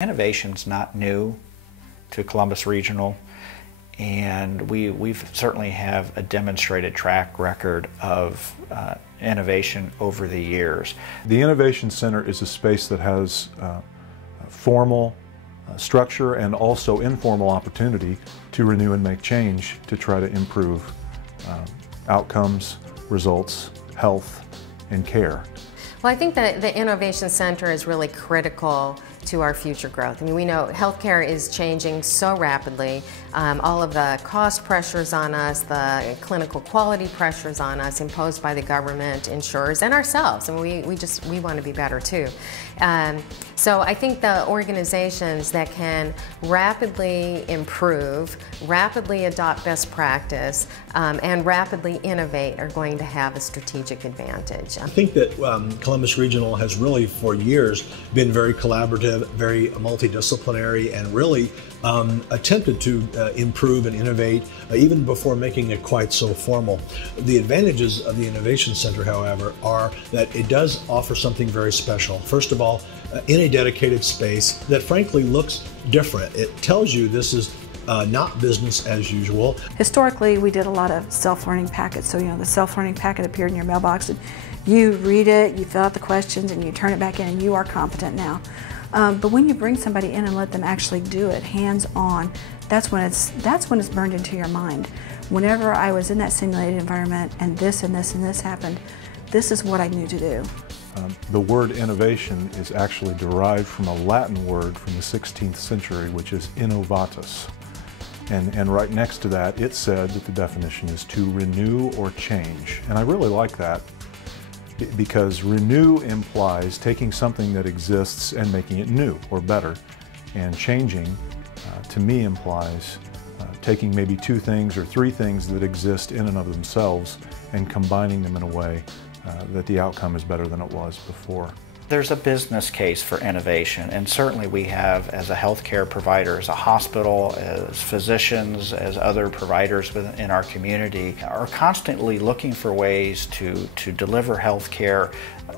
Innovation's not new to Columbus Regional, and we've certainly have a demonstrated track record of innovation over the years. The Innovation Center is a space that has formal structure and also informal opportunity to renew and make change to try to improve outcomes, results, health, and care. Well, I think that the Innovation Center is really critical to our future growth. I mean, we know healthcare is changing so rapidly. All of the cost pressures on us, the clinical quality pressures on us imposed by the government, insurers, and ourselves. And we want to be better too. So I think the organizations that can rapidly improve, rapidly adopt best practice, and rapidly innovate are going to have a strategic advantage. I think that Columbus Regional has really for years been very collaborative, very multidisciplinary, and really attempted to improve and innovate even before making it quite so formal. The advantages of the Innovation Center, however, are that it does offer something very special. First of all, in a dedicated space that frankly looks different. It tells you this is not business as usual. Historically, we did a lot of self-learning packets. So, the self-learning packet appeared in your mailbox and you read it, you fill out the questions, and you turn it back in, and you are competent now. But when you bring somebody in and let them actually do it hands-on, that's when it's burned into your mind. Whenever I was in that simulated environment and this and this and this happened, this is what I knew to do. The word innovation is actually derived from a Latin word from the 16th century, which is innovatus. And right next to that, it said that the definition is to renew or change. And I really like that, because renew implies taking something that exists and making it new or better. And changing, to me, implies taking maybe two things or three things that exist in and of themselves and combining them in a way that the outcome is better than it was before. There's a business case for innovation, and certainly we have, as a healthcare provider, as a hospital, as physicians, as other providers within our community, are constantly looking for ways to deliver healthcare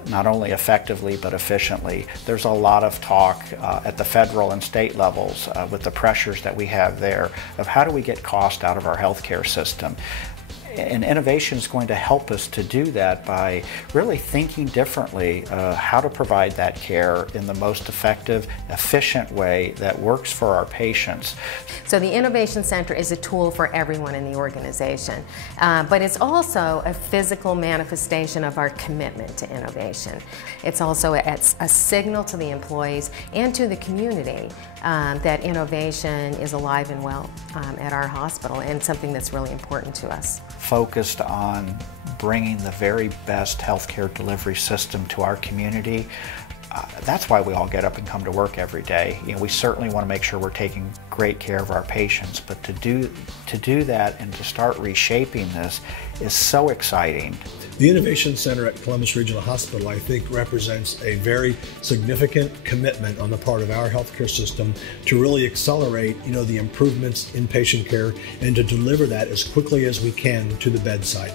not only effectively but efficiently. There's a lot of talk at the federal and state levels with the pressures that we have there of how do we get cost out of our healthcare system. And innovation is going to help us to do that by really thinking differently how to provide that care in the most effective, efficient way that works for our patients. So the Innovation Center is a tool for everyone in the organization, but it's also a physical manifestation of our commitment to innovation. It's also a signal to the employees and to the community that innovation is alive and well at our hospital, and something that's really important to us. Focused on bringing the very best healthcare delivery system to our community. That's why we all get up and come to work every day. We certainly want to make sure we're taking great care of our patients, but to do that and to start reshaping this is so exciting. The Innovation Center at Columbus Regional Hospital, I think, represents a very significant commitment on the part of our healthcare system to really accelerate, the improvements in patient care and to deliver that as quickly as we can to the bedside.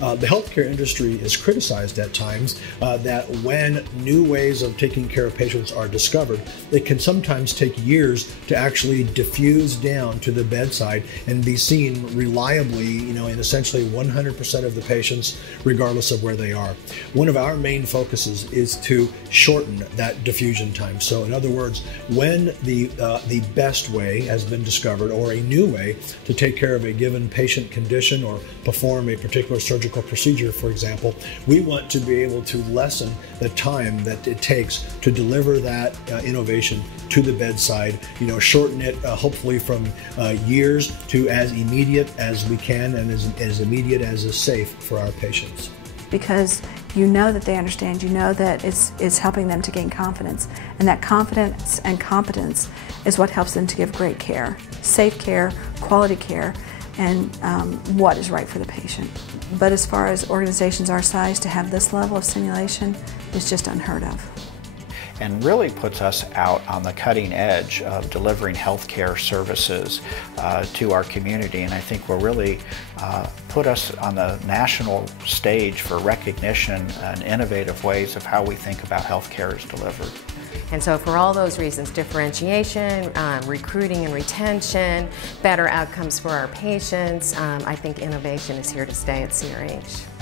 The healthcare industry is criticized at times that when new ways of taking care of patients are discovered, it can sometimes take years to actually diffuse down to the bedside and be seen reliably, in essentially 100% of the patients, regardless of where they are. One of our main focuses is to shorten that diffusion time. So in other words, when the best way has been discovered, or a new way to take care of a given patient condition or perform a particular surgical procedure, for example, we want to be able to lessen the time that it takes to deliver that innovation to the bedside, shorten it hopefully from years to as immediate as we can, and as immediate as is safe for our patients. Because you know that they understand, you know that it's helping them to gain confidence, and that confidence and competence is what helps them to give great care, safe care, quality care, and what is right for the patient. But as far as organizations our size, to have this level of simulation is just unheard of. And really puts us out on the cutting edge of delivering healthcare services to our community. And I think will really put us on the national stage for recognition and innovative ways of how we think about healthcare is delivered. And so for all those reasons, differentiation, recruiting and retention, better outcomes for our patients, I think innovation is here to stay at CRH.